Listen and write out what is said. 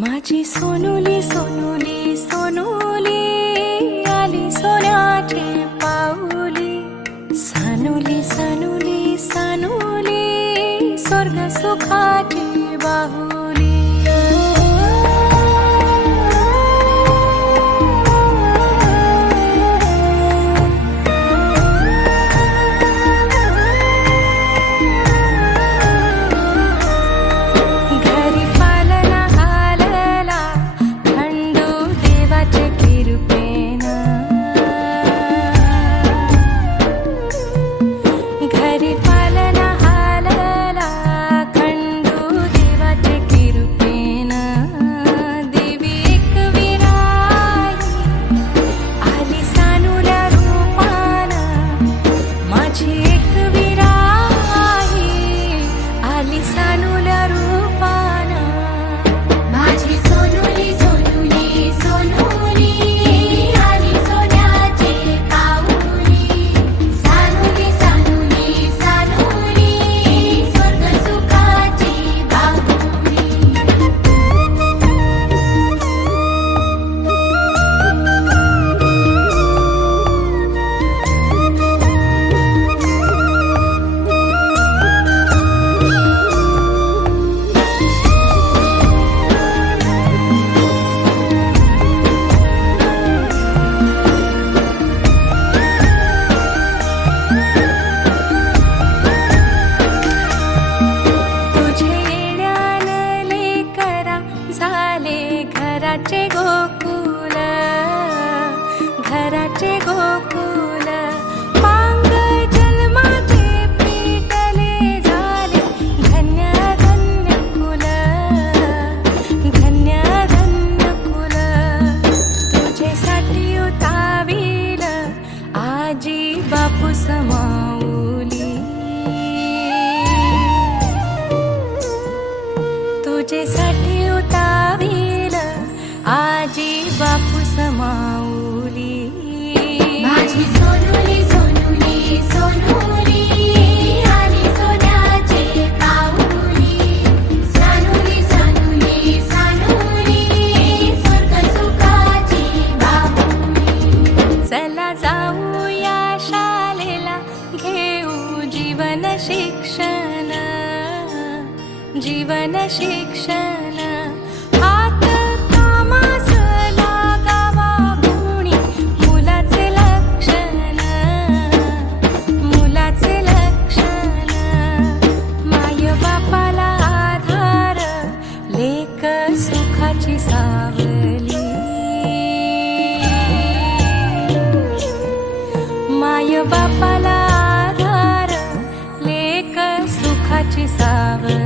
माझी सोनुली सोनुली सोनुली आली सोन्याची पाऊली सानुली सानुली सानुली स्वर्ग सुखाची बाहुली घराचे गोकुल घराचे गोकुल पांग जन्माचे पेटले झाले धन्य धन्य कुल धन्य धन्य कुल तुझ्यासाठी उतावील आजी बापू समाऊली तुझ्यासाठी उतावील आजी बापू समाऊली माझी सोनुली सोनुली सोनुली आली सोन्याची पाऊली सानुली सानुली सानुली स्वर्ग सुखाची बाहुली चला जाऊया शाळेला घेऊ जीवन शिक्षण जीवन शिक्षण हात कामास लागावा गुणी मुलाचे लक्षण मुलाचे लक्षण माय बापाला आधार लेक सुखाची सावली माय बापाला आधार लेक सुखाची सावली